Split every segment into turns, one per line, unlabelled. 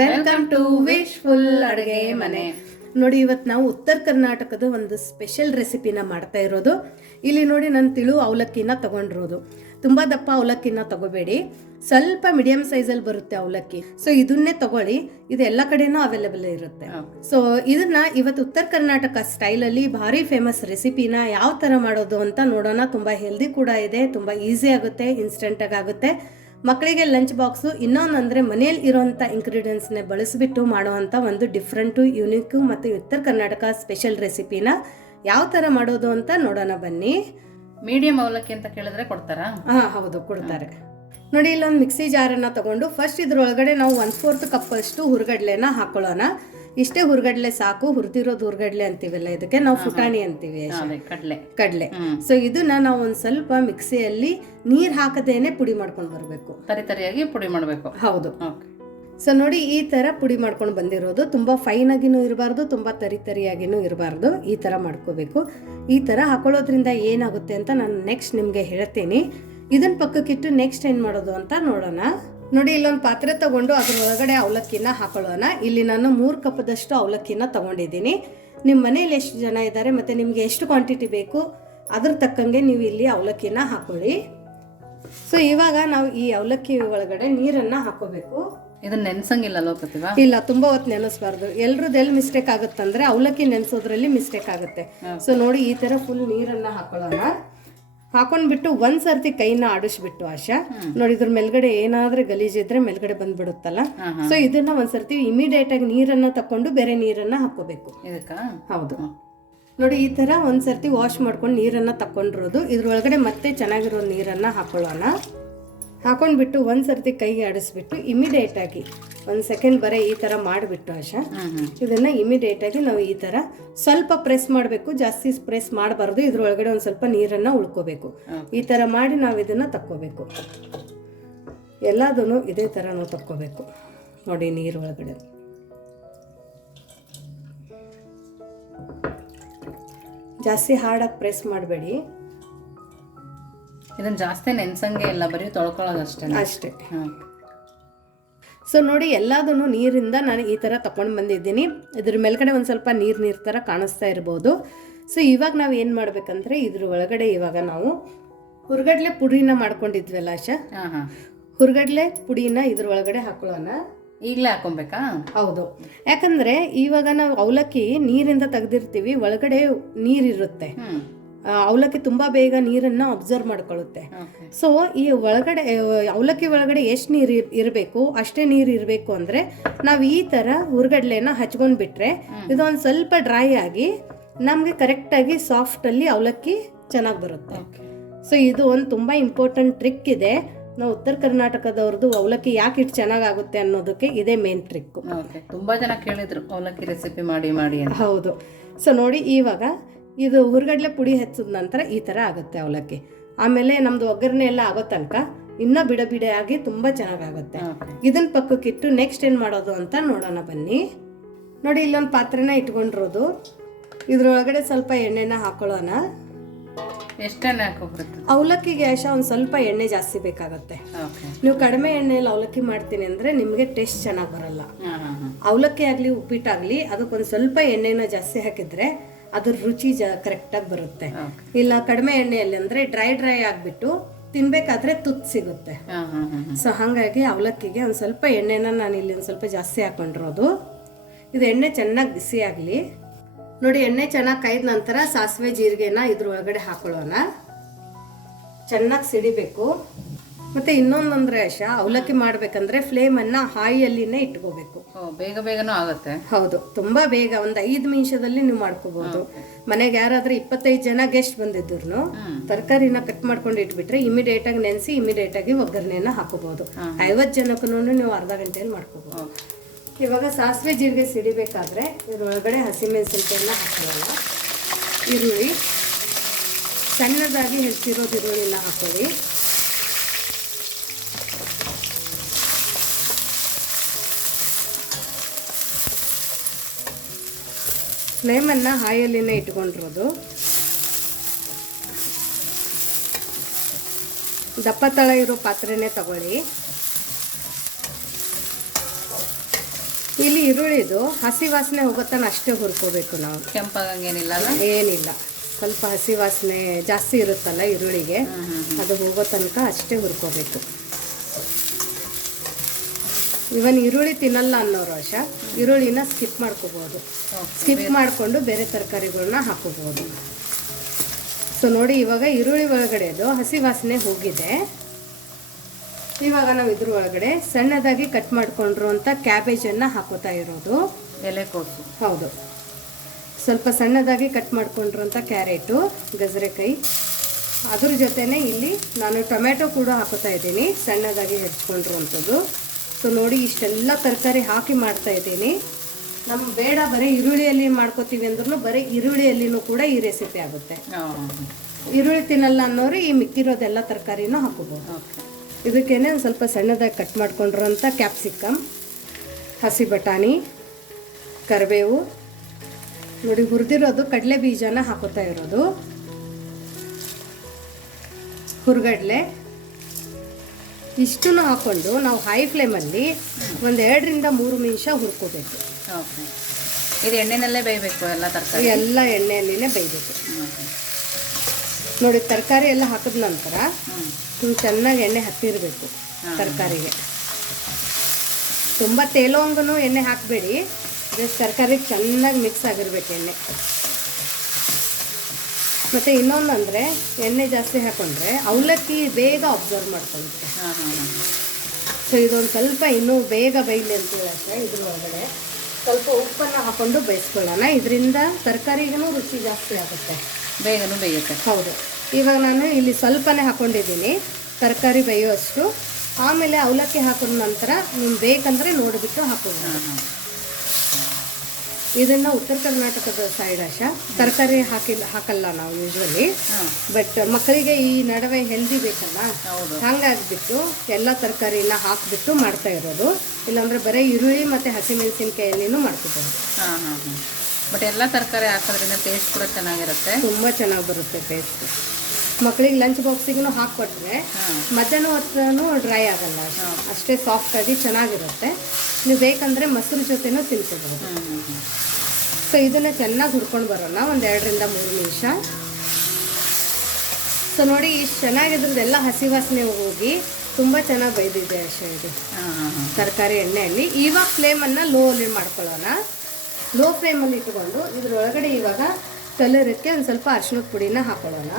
Welcome to wish full ಅಡುಗೆ ಮನೆ. ನೋಡಿ ಇವತ್ತು ನಾವು ಉತ್ತರ ಕರ್ನಾಟಕದ ಒಂದು ಸ್ಪೆಷಲ್ ರೆಸಿಪಿನ ಮಾಡ್ತಾ ಇರೋದು. ಇಲ್ಲಿ ನೋಡಿ ನಾನು ತಿಳು ಅವಲಕ್ಕಿನ ತಗೊಂಡಿರೋದು. ತುಂಬ ದಪ್ಪ ಅವಲಕ್ಕಿನ ತಗೋಬೇಡಿ. ಸ್ವಲ್ಪ ಮೀಡಿಯಂ ಸೈಜಲ್ಲಿ ಬರುತ್ತೆ ಅವಲಕ್ಕಿ. ಸೊ ಇದನ್ನೇ ತಗೊಳ್ಳಿ. ಇದು ಎಲ್ಲ ಕಡೆನೂ ಅವೈಲೇಬಲ್ ಇರುತ್ತೆ. ಸೊ ಇದನ್ನ ಇವತ್ತು ಉತ್ತರ ಕರ್ನಾಟಕ ಸ್ಟೈಲಲ್ಲಿ ಭಾರಿ ಫೇಮಸ್ ರೆಸಿಪಿನ ಯಾವ ಥರ ಮಾಡೋದು ಅಂತ ನೋಡೋಣ. ತುಂಬ ಹೆಲ್ದಿ ಕೂಡ ಇದೆ ತುಂಬ ಈಸಿ ಆಗುತ್ತೆ ಇನ್ಸ್ಟೆಂಟಾಗಿ ಆಗುತ್ತೆ. ಮಕ್ಕಳಿಗೆ ಲಂಚ್ ಬಾಕ್ಸು ಇನ್ನೊಂದು ಅಂದರೆ ಮನೆಯಲ್ಲಿ ಇರೋಂಥ ಇಂಗ್ರೀಡಿಯೆಂಟ್ಸ್ನ ಬಳಸಿಬಿಟ್ಟು ಮಾಡುವಂಥ ಒಂದು ಡಿಫ್ರೆಂಟು ಯುನೀಕು ಮತ್ತು ಉತ್ತರ ಕರ್ನಾಟಕ ಸ್ಪೆಷಲ್ ರೆಸಿಪಿನ ಯಾವ ಥರ ಮಾಡೋದು ಅಂತ ನೋಡೋಣ ಬನ್ನಿ.
ಮೀಡಿಯಂ ಅವಲಕ್ಕಿ ಅಂತ ಕೇಳಿದ್ರೆ ಕೊಡ್ತಾರಾ?
ಹಾಂ ಹೌದು ಕೊಡ್ತಾರೆ. ನೋಡಿ ಇಲ್ಲೊಂದು ಮಿಕ್ಸಿ ಜಾರನ್ನು ತಗೊಂಡು ಫಸ್ಟ್ ಇದ್ರೊಳಗಡೆ ನಾವು ಒನ್ ಫೋರ್ತ್ ಕಪ್ ಅಷ್ಟು ಹುರ್ಗಡ್ಲೆನ ಹಾಕೊಳ್ಳೋಣ. ಇಷ್ಟೇ ಹುರ್ಗಡ್ಲೆ ಸಾಕು ಹುರಿದಿರೋದು ಹುರ್ಗಡ್ಲೆ ಅಂತೀವಲ್ಲ ಇದಕ್ಕೆ ನಾವು ಫುಟಾಣಿ ಅಂತೀವಿ ಕಡಲೆ. ಕಡ್ಲೆ. ಸೊ ಇದನ್ನ ನಾವು ಒಂದ್ ಸ್ವಲ್ಪ ಮಿಕ್ಸಿಯಲ್ಲಿ ನೀರು ಹಾಕದೇನೆ ಪುಡಿ ಮಾಡ್ಕೊಂಡು ಬರಬೇಕು.
ತರಿ ತರಿಯಾಗಿ ಪುಡಿ ಮಾಡಬೇಕು. ಹೌದು.
ಸೊ ನೋಡಿ ಈ ತರ ಪುಡಿ ಮಾಡ್ಕೊಂಡು ಬಂದಿರೋದು. ತುಂಬಾ ಫೈನ್ ಆಗಿನೂ ಇರಬಾರ್ದು ತುಂಬಾ ತರಿ ತರಿಯಾಗಿನೂ ಇರಬಾರ್ದು. ಈ ತರ ಮಾಡ್ಕೋಬೇಕು. ಈ ತರ ಹಾಕೊಳ್ಳೋದ್ರಿಂದ ಏನಾಗುತ್ತೆ ಅಂತ ನಾನು ನೆಕ್ಸ್ಟ್ ನಿಮ್ಗೆ ಹೇಳ್ತೀನಿ. ಇದನ್ನ ಪಕ್ಕಕ್ಕಿಟ್ಟು ನೆಕ್ಸ್ಟ್ ಏನು ಮಾಡೋದು ಅಂತ ನೋಡೋಣ. ನೋಡಿ ಇಲ್ಲೊಂದು ಪಾತ್ರೆ ತಗೊಂಡು ಅದ್ರ ಒಳಗಡೆ ಅವಲಕ್ಕಿನ ಹಾಕೊಳ್ಳೋಣ. ಇಲ್ಲಿ ನಾನು ಮೂರು ಕಪ್ಪದಷ್ಟು ಅವಲಕ್ಕಿನ ತಗೊಂಡಿದ್ದೀನಿ. ನಿಮ್ಮ ಮನೇಲಿ ಎಷ್ಟು ಜನ ಇದ್ದಾರೆ ಮತ್ತು ನಿಮಗೆ ಎಷ್ಟು ಕ್ವಾಂಟಿಟಿ ಬೇಕು ಅದ್ರ ತಕ್ಕಂಗೆ ನೀವು ಇಲ್ಲಿ ಅವಲಕ್ಕಿನ ಹಾಕೊಳ್ಳಿ. ಸೊ ಇವಾಗ ನಾವು ಈ ಅವಲಕ್ಕಿ ಒಳಗಡೆ ನೀರನ್ನು ಹಾಕೋಬೇಕು.
ಇದನ್ನ ನೆನ್ಸಂಗಿಲ್ಲ ಪ್ರತಿಭಾ?
ಇಲ್ಲ ತುಂಬಾ ಹೊತ್ತು ನೆನೆಸ್ಬಾರ್ದು. ಎಲ್ರದ್ದು ಎಲ್ಲಿ ಮಿಸ್ಟೇಕ್ ಆಗುತ್ತಂದ್ರೆ ಅವಲಕ್ಕಿ ನೆನೆಸೋದ್ರಲ್ಲಿ ಮಿಸ್ಟೇಕ್ ಆಗುತ್ತೆ. ಸೊ ನೋಡಿ ಈ ತರ ಫುಲ್ ನೀರನ್ನ ಹಾಕೊಳ್ಳೋಣ. ಹಾಕೊಂಡ್ಬಿಟ್ಟು ಬಿಟ್ಟು ಸರ್ತಿ ಕೈನ ಆಡಿಸ್ಬಿಟ್ಟು ಆಶಾ. ನೋಡಿ ಇದ್ರ ಮೇಲ್ಗಡೆ ಏನಾದ್ರೂ ಗಲೀಜಿದ್ರೆ ಮೇಲ್ಗಡೆ ಬಂದ್ಬಿಡುತ್ತಲ್ಲ? ಸೊ ಇದನ್ನ ಒಂದ್ ಸರ್ತಿ ಇಮಿಡಿಯೇಟ್ ಆಗಿ ನೀರನ್ನ ತಕೊಂಡು ಬೇರೆ ನೀರನ್ನ ಹಾಕೋಬೇಕು ಹೌದು. ನೋಡಿ ಈ ತರ ಒಂದ್ಸರ್ತಿ ವಾಶ್ ಮಾಡ್ಕೊಂಡು ನೀರನ್ನ ತಕೊಂಡಿರೋದು ಇದ್ರೊಳಗಡೆ ಮತ್ತೆ ಚೆನ್ನಾಗಿರೋ ನೀರನ್ನ ಹಾಕೊಳ್ಳೋಣ. ಹಾಕೊಂಡ್ಬಿಟ್ಟು ಒಂದು ಸರ್ತಿ ಕೈಗೆ ಆಡಿಸ್ಬಿಟ್ಟು ಇಮಿಡಿಯೇಟ್ ಆಗಿ ಒಂದು ಸೆಕೆಂಡ್ ಬರೀ ಈ ತರ ಮಾಡಿಬಿಟ್ಟು ಆಶಾ. ಇದನ್ನು ಹ್ಮ್. ಇದನ್ನ ಇಮಿಡಿಯೇಟ್ ಆಗಿ ನಾವು ಈ ತರ ಸ್ವಲ್ಪ ಪ್ರೆಸ್ ಮಾಡಬೇಕು ಜಾಸ್ತಿ ಪ್ರೆಸ್ ಮಾಡಬಾರ್ದು ಇದ್ರೊಳಗಡೆ ಒಂದು ಸ್ವಲ್ಪ ನೀರನ್ನ ಉಳ್ಕೋಬೇಕು. ಈ ತರ ಮಾಡಿ ನಾವು ಇದನ್ನ ತಕ್ಕೋಬೇಕು. ಎಲ್ಲದೂ ಇದೇ ಥರ ನಾವು ತಕ್ಕೋಬೇಕು. ನೋಡಿ ನೀರೊಳಗಡೆ. ಒಳಗಡೆ ಜಾಸ್ತಿ ಹಾರ್ಡಾಗಿ ಪ್ರೆಸ್ ಮಾಡಬೇಡಿ.
ಇದನ್ನ ಜಾಸ್ತಿ ನೆನ್ಸಂಗೆ ಇಲ್ಲ ಬರೀ ತೊಳ್ಕೊಳ್ಳೋದಷ್ಟೇ ಅಷ್ಟೇ. ಹ್ಮ್
ಸೊ ನೋಡಿ ಎಲ್ಲದನ್ನು ನೀರಿಂದ ನಾನು ಈ ಥರ ತಗೊಂಡು ಬಂದಿದ್ದೀನಿ. ಇದ್ರ ಮೇಲ್ಗಡೆ ಒಂದು ಸ್ವಲ್ಪ ನೀರು ನೀರು ಥರ ಕಾಣಿಸ್ತಾ ಇರ್ಬೋದು. ಸೊ ಇವಾಗ ನಾವು ಏನು ಮಾಡಬೇಕಂದ್ರೆ ಇದ್ರ ಒಳಗಡೆ ಇವಾಗ ನಾವು
ಹುರ್ಗಡ್ಲೆ ಪುಡಿನ ಮಾಡ್ಕೊಂಡಿದ್ವಲ್ಲ ಆಶಾ? ಹಾ ಹಾ.
ಹುರ್ಗಡ್ಲೆ ಪುಡಿನ ಇದ್ರ ಒಳಗಡೆ ಹಾಕೊಳ್ಳೋಣ.
ಈಗಲೇ ಹಾಕೊಬೇಕಾ?
ಹೌದು. ಯಾಕಂದ್ರೆ ಇವಾಗ ನಾವು ಅವಲಕ್ಕಿ ನೀರಿಂದ ತೆಗ್ದಿರ್ತೀವಿ ಒಳಗಡೆ ನೀರಿರುತ್ತೆ ಅವಲಕ್ಕಿ ತುಂಬಾ ಬೇಗ ನೀರನ್ನ ಅಬ್ಸರ್ವ್ ಮಾಡ್ಕೊಳ್ಳುತ್ತೆ. ಸೊ ಈ ಒಳಗಡೆ ಅವಲಕ್ಕಿ ಒಳಗಡೆ ಎಷ್ಟು ನೀರು ಇರಬೇಕು ಅಷ್ಟೇ ನೀರು ಇರಬೇಕು ಅಂದರೆ ನಾವು ಈ ಥರ ಹುರ್ಗಡ್ಲೆನ ಹಚ್ಕೊಂಡು ಬಿಟ್ರೆ ಇದೊಂದು ಸ್ವಲ್ಪ ಡ್ರೈ ಆಗಿ ನಮಗೆ ಕರೆಕ್ಟಾಗಿ ಸಾಫ್ಟಲ್ಲಿ ಅವಲಕ್ಕಿ ಚೆನ್ನಾಗಿ ಬರುತ್ತೆ. ಸೊ ಇದು ಒಂದು ತುಂಬ ಇಂಪಾರ್ಟೆಂಟ್ ಟ್ರಿಕ್ ಇದೆ. ನಾವು ಉತ್ತರ ಕರ್ನಾಟಕದವ್ರದ್ದು ಅವಲಕ್ಕಿ ಯಾಕೆ ಇಟ್ಟು ಚೆನ್ನಾಗಾಗುತ್ತೆ ಅನ್ನೋದಕ್ಕೆ ಇದೇ ಮೇನ್ ಟ್ರಿಕ್
ತುಂಬಾ ಜನ ಕೇಳಿದ್ರು ಅವಲಕ್ಕಿ ರೆಸಿಪಿ ಮಾಡಿ ಮಾಡಿ
ಹೌದು. ಸೊ ನೋಡಿ ಇವಾಗ ಇದು ಹುರ್ಗಡ್ಲೆ ಪುಡಿ ಹೆಚ್ಚಿದ ನಂತರ ಈ ಥರ ಆಗುತ್ತೆ ಅವಲಕ್ಕಿ. ಆಮೇಲೆ ನಮ್ದು ಒಗ್ಗರಣೆ ಎಲ್ಲ ಆಗೋ ತನಕ ಇನ್ನೂ ಬಿಡ ಬಿಡ ಆಗಿ ತುಂಬ ಚೆನ್ನಾಗಾಗುತ್ತೆ. ಇದನ್ನ ಪಕ್ಕಕ್ಕಿಟ್ಟು ನೆಕ್ಸ್ಟ್ ಏನು ಮಾಡೋದು ಅಂತ ನೋಡೋಣ ಬನ್ನಿ. ನೋಡಿ ಇಲ್ಲೊಂದು ಪಾತ್ರೆನ ಇಟ್ಕೊಂಡಿರೋದು. ಇದ್ರೊಳಗಡೆ ಸ್ವಲ್ಪ ಎಣ್ಣೆನ ಹಾಕೊಳ್ಳೋಣ.
ಎಷ್ಟೆಣ್ಣೆ ಹಾಕೋಬಿಡುತ್ತೆ
ಅವಲಕ್ಕಿಗೆ ಆಶ ಒಂದು ಸ್ವಲ್ಪ ಎಣ್ಣೆ ಜಾಸ್ತಿ ಬೇಕಾಗುತ್ತೆ. ನೀವು ಕಡಿಮೆ ಎಣ್ಣೆಯಲ್ಲಿ ಅವಲಕ್ಕಿ ಮಾಡ್ತೀನಿ ಅಂದರೆ ನಿಮಗೆ ಟೇಸ್ಟ್ ಚೆನ್ನಾಗಿ ಬರಲ್ಲ. ಅವಲಕ್ಕಿ ಆಗಲಿ ಉಪ್ಪಿಟ್ಟಾಗಲಿ ಅದಕ್ಕೊಂದು ಸ್ವಲ್ಪ ಎಣ್ಣೆನ ಜಾಸ್ತಿ ಹಾಕಿದ್ರೆ ಅದ್ರ ರುಚಿ ಜ ಕರೆಕ್ಟಾಗಿ ಬರುತ್ತೆ. ಇಲ್ಲ ಕಡಿಮೆ ಎಣ್ಣೆಯಲ್ಲಿ ಅಂದರೆ ಡ್ರೈ ಡ್ರೈ ಆಗಿಬಿಟ್ಟು ತಿನ್ಬೇಕಾದ್ರೆ ತುತ್ತು ಸಿಗುತ್ತೆ. ಸೊ ಹಾಗಾಗಿ ಅವಲಕ್ಕಿಗೆ ಒಂದು ಸ್ವಲ್ಪ ಎಣ್ಣೆನ ನಾನು ಇಲ್ಲಿ ಒಂದು ಸ್ವಲ್ಪ ಜಾಸ್ತಿ ಹಾಕೊಂಡಿರೋದು. ಇದು ಎಣ್ಣೆ ಚೆನ್ನಾಗಿ ಬಿಸಿ ಆಗಲಿ. ನೋಡಿ ಎಣ್ಣೆ ಚೆನ್ನಾಗಿ ಕಾಯ್ದ ನಂತರ ಸಾಸಿವೆ ಜೀರಿಗೆನ ಇದ್ರ ಒಳಗಡೆ ಹಾಕೊಳ್ಳೋಣ. ಚೆನ್ನಾಗಿ ಸಿಡಿಬೇಕು. ಮತ್ತು ಇನ್ನೊಂದಂದ್ರೆ ಆಶಾ ಅವಲಕ್ಕಿ ಮಾಡಬೇಕಂದ್ರೆ ಫ್ಲೇಮನ್ನು ಹಾಯಿಯಲ್ಲಿನೇ ಇಟ್ಕೋಬೇಕು.
ಬೇಗ ಬೇಗನೂ ಆಗುತ್ತೆ.
ಹೌದು ತುಂಬಾ ಬೇಗ ಒಂದು ಐದು ನಿಮಿಷದಲ್ಲಿ ನೀವು ಮಾಡ್ಕೋಬಹುದು ಮನೆಗೆ ಯಾರಾದ್ರೂ ಇಪ್ಪತ್ತೈದು ಜನ ಗೆಸ್ಟ್ ಬಂದಿದ್ರು ತರಕಾರಿನ ಕಟ್ ಮಾಡ್ಕೊಂಡು ಇಟ್ಬಿಟ್ರೆ ಇಮಿಡಿಯೇಟ್ ಆಗಿ ನೆನೆಸಿ ಇಮಿಡಿಯೇಟ್ ಆಗಿ ಒಗ್ಗರಣೆಯನ್ನ ಹಾಕೋಬಹುದು ಐವತ್ತು ಜನಕ್ಕೂ ನೀವು ಅರ್ಧ ಗಂಟೆಯಲ್ಲಿ ಮಾಡ್ಕೋಬಹುದು ಇವಾಗ ಸಾಸಿವೆ ಜೀರಿಗೆ ಸಿಡಿಬೇಕಾದ್ರೆ ಇದ್ರೊಳಗಡೆ ಹಸಿಮೆಣಸಿನ್ಕಾಯನ್ನ ಹಾಕೊಳ್ಳೋಣ. ಈರುಳ್ಳಿ ಸಣ್ಣದಾಗಿ ಹೆಚ್ಚಿರೋದು ಈರುಳ್ಳಿನ ಹಾಕೊಳ್ಳಿ. ಫ್ಲೇಮನ್ನು ಹಾಯಲ್ಲಿನೇ ಇಟ್ಕೊಂಡಿರೋದು. ದಪ್ಪ ತಳ ಇರೋ ಪಾತ್ರೆನೇ ತಗೊಳ್ಳಿ. ಇಲ್ಲಿ ಈರುಳ್ಳಿದು ಹಸಿ ವಾಸನೆ ಹೋಗೋತನ ಅಷ್ಟೇ ಹುರ್ಕೋಬೇಕು ನಾವು.
ಕೆಂಪಾಗಂಗೇನಿಲ್ಲ
ಏನಿಲ್ಲ. ಸ್ವಲ್ಪ ಹಸಿ ವಾಸನೆ ಜಾಸ್ತಿ ಇರುತ್ತಲ್ಲ ಈರುಳ್ಳಿಗೆ ಅದು ಹೋಗೋ ತನಕ ಅಷ್ಟೇ ಹುರ್ಕೋಬೇಕು. ಇವನ್ ಈರುಳ್ಳಿ ತಿನ್ನಲ್ಲ ಅನ್ನೋರು ವಶ ಈರುಳ್ಳಿನ ಸ್ಕಿಪ್ ಮಾಡ್ಕೋಬೋದು. ಸ್ಕಿಪ್ ಮಾಡಿಕೊಂಡು ಬೇರೆ ತರಕಾರಿಗಳನ್ನ ಹಾಕೋಬೋದು. ಸೊ ನೋಡಿ ಇವಾಗ ಈರುಳ್ಳಿ ಒಳಗಡೆದು ಹಸಿ ವಾಸನೆ ಹೋಗಿದೆ. ಇವಾಗ ನಾವು ಇದ್ರ ಒಳಗಡೆ ಸಣ್ಣದಾಗಿ ಕಟ್ ಮಾಡ್ಕೊಂಡಿರುವಂಥ ಕ್ಯಾಬೇಜನ್ನು ಹಾಕೋತಾ ಇರೋದು.
ಎಲೆಕೋಸು ಹೌದು.
ಸ್ವಲ್ಪ ಸಣ್ಣದಾಗಿ ಕಟ್ ಮಾಡ್ಕೊಂಡಿರುವಂಥ ಕ್ಯಾರೆಟು ಗಜರೆಕಾಯಿ. ಅದ್ರ ಜೊತೆನೇ ಇಲ್ಲಿ ನಾನು ಟೊಮೆಟೊ ಕೂಡ ಹಾಕೋತಾ ಇದ್ದೀನಿ ಸಣ್ಣದಾಗಿ ಹೆಚ್ಕೊಂಡಿರುವಂಥದ್ದು ಸೊ ನೋಡಿ ಇಷ್ಟೆಲ್ಲ ತರಕಾರಿ ಹಾಕಿ ಮಾಡ್ತಾ ಇದ್ದೀನಿ. ನಮ್ಗೆ ಬೇಡ ಬರೀ ಈರುಳ್ಳಿಯಲ್ಲಿ ಮಾಡ್ಕೋತೀವಿ ಅಂದ್ರೂ ಬರೀ ಈರುಳ್ಳಿಯಲ್ಲಿನೂ ಕೂಡ ಈ ರೆಸಿಪಿ ಆಗುತ್ತೆ. ಈರುಳ್ಳಿ ತಿನ್ನಲ್ಲ ಅನ್ನೋರು ಈ ಮಿಕ್ಕಿರೋದೆಲ್ಲ ತರಕಾರಿನೂ ಹಾಕೋಬೋದು. ಇದಕ್ಕೇನೆ ಒಂದು ಸ್ವಲ್ಪ ಸಣ್ಣದಾಗಿ ಕಟ್ ಮಾಡ್ಕೊಂಡಿರೋಂಥ ಕ್ಯಾಪ್ಸಿಕಮ್ ಹಸಿ ಬಟಾಣಿ ಕರಿಬೇವು. ನೋಡಿ ಹುರಿದಿರೋದು ಕಡಲೆ ಬೀಜನ ಹಾಕೋತಾ ಇರೋದು. ಹುರ್ಗಡ್ಲೆ. ಇಷ್ಟನ್ನು ಹಾಕ್ಕೊಂಡು ನಾವು ಹೈ ಫ್ಲೇಮಲ್ಲಿ ಒಂದು ಎರಡರಿಂದ ಮೂರು ನಿಮಿಷ ಹುರ್ಕೋಬೇಕು.
ಓಕೆ ಇದು ಎಣ್ಣೆನಲ್ಲೇ ಬೇಯಬೇಕು ಎಲ್ಲ ತರಕಾರಿ?
ಎಲ್ಲ ಎಣ್ಣೆಯಲ್ಲಿನೇ ಬೇಯಬೇಕು. ನೋಡಿ ತರಕಾರಿ ಎಲ್ಲ ಹಾಕಿದ ನಂತರ ತುಂಬ ಚೆನ್ನಾಗಿ ಎಣ್ಣೆ ಹತ್ತಿರಬೇಕು ತರಕಾರಿಗೆ. ತುಂಬ ತೇಲೋಂಗನು ಎಣ್ಣೆ ಹಾಕಬೇಡಿ. ಜಸ್ಟ್ ತರಕಾರಿ ಚೆನ್ನಾಗಿ ಮಿಕ್ಸ್ ಆಗಿರ್ಬೇಕು ಎಣ್ಣೆ. ಮತ್ತು ಇನ್ನೊಂದು ಅಂದರೆ ಎಣ್ಣೆ ಜಾಸ್ತಿ ಹಾಕೊಂಡ್ರೆ ಅವಲಕ್ಕಿ ಬೇಗ ಅಬ್ಸರ್ವ್ ಮಾಡ್ಕೊಳ್ಳುತ್ತೆ. ಸೊ ಇದೊಂದು ಸ್ವಲ್ಪ ಇನ್ನೂ ಬೇಗ ಬೇಯಲಿ ಅಂತ ಅಷ್ಟೇ ಇದ್ರ ಒಳಗಡೆ ಸ್ವಲ್ಪ ಉಪ್ಪನ್ನು ಹಾಕೊಂಡು ಬೇಯಿಸ್ಕೊಳ್ಳೋಣ. ಇದರಿಂದ ತರಕಾರಿಗೂ ರುಚಿ ಜಾಸ್ತಿ ಆಗುತ್ತೆ.
ಬೇಗನೂ ಬೇಯುತ್ತೆ. ಹೌದು.
ಇವಾಗ ನಾನು ಇಲ್ಲಿ ಸ್ವಲ್ಪನೇ ಹಾಕೊಂಡಿದ್ದೀನಿ. ತರಕಾರಿ ಬೇಯುವಷ್ಟು. ಆಮೇಲೆ ಅವಲಕ್ಕಿ ಹಾಕಿದ ನಂತರ ನಿಮ್ಗೆ ಬೇಕಂದರೆ ನೋಡಿಬಿಟ್ಟು ಹಾಕೋಣ ಇದನ್ನು ಉತ್ತರ ಕರ್ನಾಟಕದ ಸೈಡ್ ಆಶ ತರಕಾರಿ ಹಾಕಿಲ್ಲ ಹಾಕಲ್ಲ ನಾವು ಯೂಶ್ವಲಿ ಬಟ್ ಮಕ್ಕಳಿಗೆ ಈ ನಡುವೆ ಹೆಲ್ದಿ ಬೇಕಲ್ಲ? ಹಂಗಾಗ್ಬಿಟ್ಟು ಎಲ್ಲ ತರಕಾರಿನ ಹಾಕಿಬಿಟ್ಟು ಮಾಡ್ತಾ ಇರೋದು. ಇಲ್ಲಾಂದ್ರೆ ಬರೀ ಈರುಳ್ಳಿ ಮತ್ತು ಹಸಿಮೆಣಸಿನ್ಕಾಯಲ್ಲಿನೂ ಮಾಡ್ಕೋಬೋದು
ಹಾಂ ಹಾಂ ಹಾಂ. ಬಟ್ ಎಲ್ಲ ತರಕಾರಿ ಹಾಕೋದ್ರಿಂದ ಟೇಸ್ಟ್ ಕೂಡ ಚೆನ್ನಾಗಿರುತ್ತೆ.
ತುಂಬ ಚೆನ್ನಾಗಿ ಬರುತ್ತೆ ಟೇಸ್ಟ್ ಮಕ್ಕಳಿಗೆ ಲಂಚ್ ಬಾಕ್ಸಿಗೂ ಹಾಕ್ಕೊಟ್ರೆ ಮಧ್ಯಾಹ್ನ ಹೊತ್ತೂ ಡ್ರೈ ಆಗಲ್ಲ. ಅಷ್ಟೇ. ಸಾಫ್ಟ್ ಆಗಿ ಸಾಫ್ಟಾಗಿ ಚೆನ್ನಾಗಿರುತ್ತೆ. ನೀವು ಬೇಕಂದರೆ ಮೊಸರು ಜೊತೆನೂ ಹ್ಞೂ ಸೊ ಇದನ್ನು ಚೆನ್ನಾಗಿ ಹುರ್ಕೊಂಡು ಬರೋಣ. ಒಂದು ಎರಡರಿಂದ ಮೂರು ನಿಮಿಷ. ಸೊ ನೋಡಿ ಇಷ್ಟು ಚೆನ್ನಾಗಿದ್ರದ್ದೆಲ್ಲ ಹಸಿ ವಾಸನೆ ಹೋಗಿ ತುಂಬ ಚೆನ್ನಾಗಿ ಬೈದಿದೆ ಅಷ್ಟೇ ಇದು ತರಕಾರಿ ಎಣ್ಣೆಯಲ್ಲಿ. ಇವಾಗ ಫ್ಲೇಮನ್ನು ಲೋ ಅಲ್ಲಿ ಮಾಡ್ಕೊಳ್ಳೋಣ. ಲೋ ಫ್ಲೇಮಲ್ಲಿ ಇಟ್ಕೊಂಡು ಇದ್ರೊಳಗಡೆ ಇವಾಗ ಕಲರಕ್ಕೆ ಒಂದು ಸ್ವಲ್ಪ ಅರ್ಶಿನದ ಪುಡಿನ ಹಾಕೊಳ್ಳೋಣ.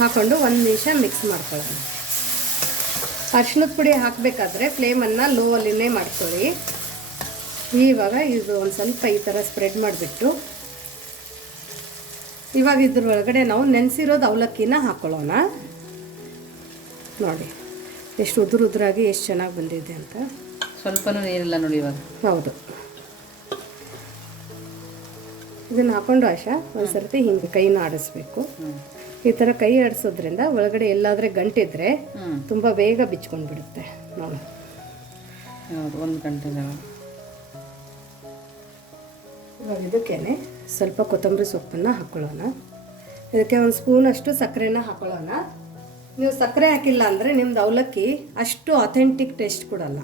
ಹಾಕೊಂಡು ಒಂದು ನಿಮಿಷ ಮಿಕ್ಸ್ ಮಾಡ್ಕೊಳ್ಳೋಣ. ಅರ್ಶಿನದ ಪುಡಿ ಹಾಕಬೇಕಾದ್ರೆ ಫ್ಲೇಮನ್ನು ಲೋ ಅಲ್ಲಿನೇ ಮಾಡ್ಕೊಳ್ಳಿ. ಇವಾಗ ಇದು ಒಂದು ಸ್ವಲ್ಪ ಈ ಥರ ಸ್ಪ್ರೆಡ್ ಮಾಡಿಬಿಟ್ಟು ಇವಾಗ ಇದ್ರ ಒಳಗಡೆ ನಾವು ನೆನೆಸಿರೋದು ಅವಲಕ್ಕಿನ ಹಾಕ್ಕೊಳ್ಳೋಣ ನೋಡಿ ಎಷ್ಟು ಉದುರು ಉದುರಾಗಿ ಎಷ್ಟು ಚೆನ್ನಾಗಿ ಬಂದಿದೆ ಅಂತ.
ಸ್ವಲ್ಪನೂ ನೀರಿಲ್ಲ ನೋಡಿ ಇವಾಗ. ಹೌದು.
ಇದನ್ನು ಹಾಕೊಂಡು ಆಶಾ ಒಂದು ಸರ್ತಿ ಹಿಂಗೆ ಕೈನ ಆಡಿಸ್ಬೇಕು. ಈ ಥರ ಕೈ ಆಡಿಸೋದ್ರಿಂದ ಒಳಗಡೆ ಎಲ್ಲಾದರೆ ಗಂಟಿದ್ರೆ ತುಂಬ ಬೇಗ ಬಿಚ್ಕೊಂಡು ಬಿಡುತ್ತೆ ನೋಡಿ ಒಂದು ಗಂಟೆ ಇವಾಗ ಇದಕ್ಕೇನೆ ಸ್ವಲ್ಪ ಕೊತ್ತಂಬರಿ ಸೊಪ್ಪನ್ನು ಹಾಕ್ಕೊಳ್ಳೋಣ ಇದಕ್ಕೆ ಒಂದು ಸ್ಪೂನಷ್ಟು ಸಕ್ಕರೆನ ಹಾಕ್ಕೊಳ್ಳೋಣ ನೀವು ಸಕ್ಕರೆ ಹಾಕಿಲ್ಲ ಅಂದರೆ ನಿಮ್ದು ಅವಲಕ್ಕಿ ಅಷ್ಟು ಅಥೆಂಟಿಕ್ ಟೇಸ್ಟ್ ಕೊಡಲ್ಲ.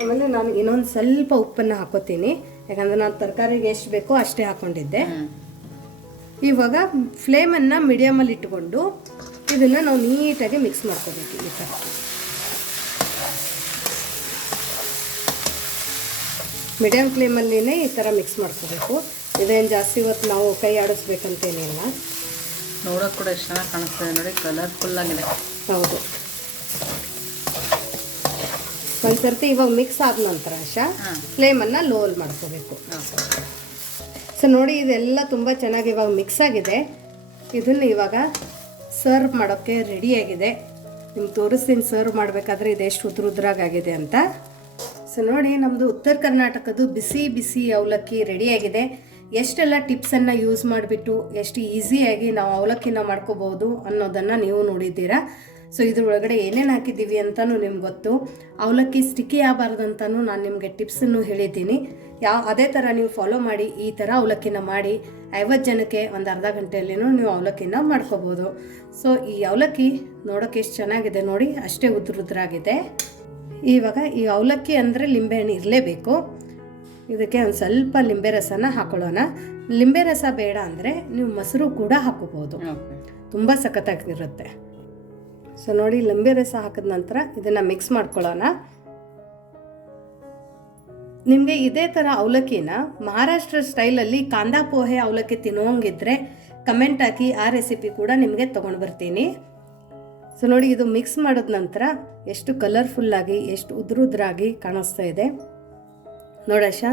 ಆಮೇಲೆ ನಾನು ಇನ್ನೊಂದು ಸ್ವಲ್ಪ ಉಪ್ಪನ್ನು ಹಾಕೋತೀನಿ. ಯಾಕಂದರೆ ನಾನು ತರಕಾರಿಗೆ ಎಷ್ಟು ಬೇಕೋ ಅಷ್ಟೇ ಹಾಕ್ಕೊಂಡಿದ್ದೆ ಹ್ಞೂ ಇವಾಗ ಫ್ಲೇಮನ್ನು ಮೀಡಿಯಮಲ್ಲಿ ಇಟ್ಕೊಂಡು ಇದನ್ನು ನಾವು ನೀಟಾಗಿ ಮಿಕ್ಸ್ ಮಾಡ್ಕೋಬೇಕು ಈ ಥರ ಮೀಡಿಯಮ್ ಫ್ಲೇಮಲ್ಲಿನೇ ಈ ಥರ ಮಿಕ್ಸ್ ಮಾಡ್ಕೋಬೇಕು. ಇದೇನು ಜಾಸ್ತಿ ಇವತ್ತು ನಾವು ಕೈ ಆಡಿಸ್ಬೇಕಂತೇನಿಲ್ಲ
ನೋಡೋಕೆ ಕೂಡ ಎಷ್ಟು ಚೆನ್ನಾಗಿ ಕಾಣಿಸ್ತದೆ ನೋಡಿ ಕಲರ್ಫುಲ್ ಆಗಿದೆ. ಹೌದು.
ಒಂದು ಸರ್ತಿ ಇವಾಗ ಮಿಕ್ಸ್ ಆದ ನಂತರ ಹಾಂ. ಫ್ಲೇಮನ್ನು ಲೋಲ್ ಮಾಡ್ಕೋಬೇಕು. ಸೊ ನೋಡಿ, ಇದೆಲ್ಲ ತುಂಬ ಚೆನ್ನಾಗಿ ಇವಾಗ ಮಿಕ್ಸ್ ಆಗಿದೆ. ಇದನ್ನು ಇವಾಗ ಸರ್ವ್ ಮಾಡೋಕ್ಕೆ ರೆಡಿಯಾಗಿದೆ ನಿಮ್ಗೆ ತೋರಿಸ್ತೀನಿ ಸರ್ವ್ ಮಾಡಬೇಕಾದ್ರೆ ಇದೆಷ್ಟು ಉದ್ರ ಉದ್ರಾಗಿದೆ ಅಂತ. ಸೊ ನೋಡಿ ನಮ್ಮದು ಉತ್ತರ ಕರ್ನಾಟಕದ್ದು ಬಿಸಿ ಬಿಸಿ ಅವಲಕ್ಕಿ ರೆಡಿಯಾಗಿದೆ ಎಷ್ಟೆಲ್ಲ ಟಿಪ್ಸನ್ನು ಯೂಸ್ ಮಾಡಿಬಿಟ್ಟು, ಎಷ್ಟು ಈಸಿಯಾಗಿ ನಾವು ಅವಲಕ್ಕಿನ ಮಾಡ್ಕೋಬೋದು ಅನ್ನೋದನ್ನು ನೀವು ನೋಡಿದ್ದೀರಾ. ಸೊ ಇದ್ರ ಒಳಗಡೆ ಏನೇನು ಹಾಕಿದ್ದೀವಿ ಅಂತಲೂ ನಿಮ್ಗೆ ಗೊತ್ತು. ಅವಲಕ್ಕಿ ಸ್ಟಿಕ್ಕಿ ಆಗಬಾರ್ದು ಅಂತಲೂ ನಾನು ನಿಮಗೆ ಟಿಪ್ಸನ್ನು ಹೇಳಿದ್ದೀನಿ. ಯಾವ ಅದೇ ಥರ ನೀವು ಫಾಲೋ ಮಾಡಿ ಈ ಥರ ಅವಲಕ್ಕಿನ ಮಾಡಿ ಐವತ್ತು ಜನಕ್ಕೆ ಒಂದು ಅರ್ಧ ಗಂಟೆಯಲ್ಲಿನೂ ನೀವು ಅವಲಕ್ಕಿನ ಮಾಡ್ಕೋಬೋದು. ಸೊ ಈ ಅವಲಕ್ಕಿ ನೋಡೋಕೆ ಎಷ್ಟು ಚೆನ್ನಾಗಿದೆ ನೋಡಿ ಅಷ್ಟೇ ಉದ್ರ ಉದ್ರಾಗಿದೆ ಇವಾಗ ಈ ಅವಲಕ್ಕಿ ಅಂದರೆ ಲಿಂಬೆಹಣ್ಣು ಇರಲೇಬೇಕು. ಇದಕ್ಕೆ ಒಂದು ಸ್ವಲ್ಪ ಲಿಂಬೆ ರಸನ ಹಾಕೊಳ್ಳೋಣ. ಲಿಂಬೆ ರಸ ಬೇಡ ಅಂದರೆ ನೀವು ಮೊಸರು ಕೂಡ ಹಾಕೋಬೋದು ತುಂಬ ಸಖತ್ತಾಗಿರುತ್ತೆ. ಸೊ ನೋಡಿ ಲಿಂಬೆ ರಸ ಹಾಕಿದ ನಂತರ ಇದನ್ನು ಮಿಕ್ಸ್ ಮಾಡ್ಕೊಳ್ಳೋಣ. ನಿಮಗೆ ಇದೇ ಥರ ಅವಲಕ್ಕಿನ ಮಹಾರಾಷ್ಟ್ರ ಸ್ಟೈಲಲ್ಲಿ ಕಾಂದಾ ಪೋಹೆ ಅವಲಕ್ಕಿ ತಿನ್ನೋಂಗಿದ್ರೆ ಕಮೆಂಟ್ ಹಾಕಿ ಆ ರೆಸಿಪಿ ಕೂಡ ನಿಮಗೆ ತೊಗೊಂಡು ಬರ್ತೀನಿ. ಸೊ ನೋಡಿ ಇದು ಮಿಕ್ಸ್ ಮಾಡಿದ ನಂತರ ಎಷ್ಟು ಕಲರ್ಫುಲ್ಲಾಗಿ ಎಷ್ಟು ಉದ್ರುದ್ರಾಗಿ ಕಾಣಿಸ್ತಾ ಇದೆ. ನೋಡಶ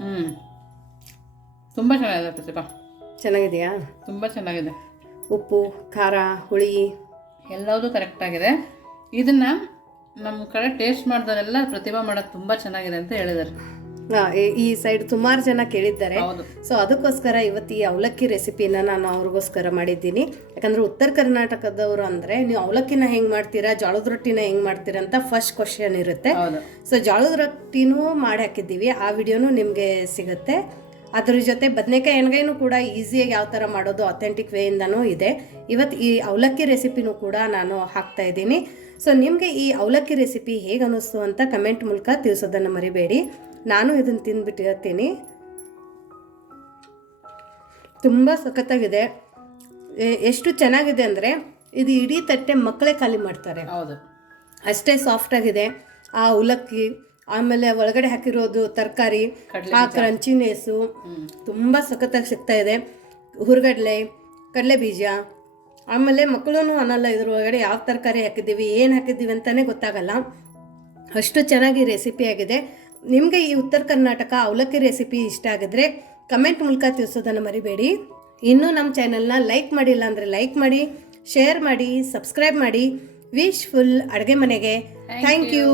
ಹ್ಞೂ ತುಂಬ ಚೆನ್ನಾಗಿದೆ ಚೆನ್ನಾಗಿದೆಯಾ? ತುಂಬ ಚೆನ್ನಾಗಿದೆ.
ಉಪ್ಪು ಖಾರ ಹುಳಿ.
ಎಲ್ಲದೂ ಕರೆಕ್ಟಾಗಿದೆ ಇದನ್ನು ನಮ್ಮ ಕಡೆ ಟೇಸ್ಟ್ ಮಾಡಿದವರೆಲ್ಲ ಪ್ರತಿಭಾ ಮಾಡೋದು ತುಂಬ ಚೆನ್ನಾಗಿದೆ ಅಂತ ಹೇಳಿದ್ದಾರೆ.
ಈ- ಸೈಡ್ ಸುಮಾರು ಜನ ಕೇಳಿದ್ದಾರೆ. ಸೊ ಅದಕ್ಕೋಸ್ಕರ ಇವತ್ತು ಈ ಅವಲಕ್ಕಿ ರೆಸಿಪಿನ ನಾನು ಅವ್ರಿಗೋಸ್ಕರ ಮಾಡಿದ್ದೀನಿ. ಯಾಕಂದ್ರೆ ಉತ್ತರ ಕರ್ನಾಟಕದವರು ಅಂದರೆ ನೀವು ಅವಲಕ್ಕಿನ ಹೆಂಗೆ ಮಾಡ್ತೀರಾ ಜೋಳದ ರೊಟ್ಟಿನ ಹೆಂಗೆ ಮಾಡ್ತೀರಾ ಅಂತ ಫಸ್ಟ್ ಕ್ವಶನ್ ಇರುತ್ತೆ. ಸೊ ಜೋಳದ ರೊಟ್ಟಿನೂ ಮಾಡಿ ಹಾಕಿದ್ದೀವಿ. ಆ ವಿಡಿಯೋನೂ ನಿಮಗೆ ಸಿಗುತ್ತೆ. ಅದ್ರ ಜೊತೆ ಬದನೆಕಾಯಿ ಎಣ್ಗಾಯಿನೂ ಕೂಡ ಈಸಿಯಾಗಿ ಯಾವ ಥರ ಮಾಡೋದು ಅಥೆಂಟಿಕ್ ವೇಯಿಂದನೂ ಇದೆ. ಇವತ್ತು ಈ ಅವಲಕ್ಕಿ ರೆಸಿಪಿನೂ ಕೂಡ ನಾನು ಹಾಕ್ತಾ ಇದ್ದೀನಿ. ಸೊ ನಿಮಗೆ ಈ ಅವಲಕ್ಕಿ ರೆಸಿಪಿ ಹೇಗೆ ಅನ್ನಿಸ್ತು ಅಂತ ಕಮೆಂಟ್ ಮೂಲಕ ತಿಳಿಸೋದನ್ನು ಮರಿಬೇಡಿ. ನಾನು ಇದನ್ನು ತಿಂದುಬಿಟ್ಟಿರ್ತೀನಿ. ತುಂಬ ಸಖತ್ತಾಗಿದೆ. ಎಷ್ಟು ಚೆನ್ನಾಗಿದೆ ಅಂದರೆ ಇದು ಇಡೀ ತಟ್ಟೆ ಮಕ್ಕಳೇ ಖಾಲಿ ಮಾಡ್ತಾರೆ. ಹೌದು. ಅಷ್ಟೇ ಸಾಫ್ಟ್ ಆಗಿದೆ. ಆ ಅವಲಕ್ಕಿ ಆಮೇಲೆ ಒಳಗಡೆ ಹಾಕಿರೋದು ತರಕಾರಿ ಆ ಕ್ರಂಚಿನೇಸು ತುಂಬ ಸಖತ್ತಾಗಿ ಸಿಗ್ತಾ ಇದೆ. ಹುರ್ಗಡ್ಲೆ ಕಡಲೆ ಬೀಜ ಆಮೇಲೆ ಮಕ್ಕಳೂ ಅನ್ನಲ್ಲ ಇದ್ರ ಒಳಗಡೆ ಯಾವ ತರಕಾರಿ ಹಾಕಿದ್ದೀವಿ ಏನು ಹಾಕಿದ್ದೀವಿ ಅಂತಲೇ ಗೊತ್ತಾಗಲ್ಲ. ಅಷ್ಟು ಚೆನ್ನಾಗಿ ರೆಸಿಪಿ ಆಗಿದೆ. ನಿಮಗೆ ಈ ಉತ್ತರ ಕರ್ನಾಟಕ ಅವಲಕ್ಕಿ ರೆಸಿಪಿ ಇಷ್ಟ ಆಗಿದ್ರೆ ಕಮೆಂಟ್ ಮೂಲಕ ತಿಳಿಸೋದನ್ನು ಮರಿಬೇಡಿ. ಇನ್ನೂ ನಮ್ಮ ಚಾನೆಲ್ನ ಲೈಕ್ ಮಾಡಿಲ್ಲ ಅಂದರೆ ಲೈಕ್ ಮಾಡಿ ಶೇರ್ ಮಾಡಿ ಸಬ್ಸ್ಕ್ರೈಬ್ ಮಾಡಿ. ವಿಶ್ ಫುಲ್ ಅಡುಗೆ ಮನೆಗೆ. Thank you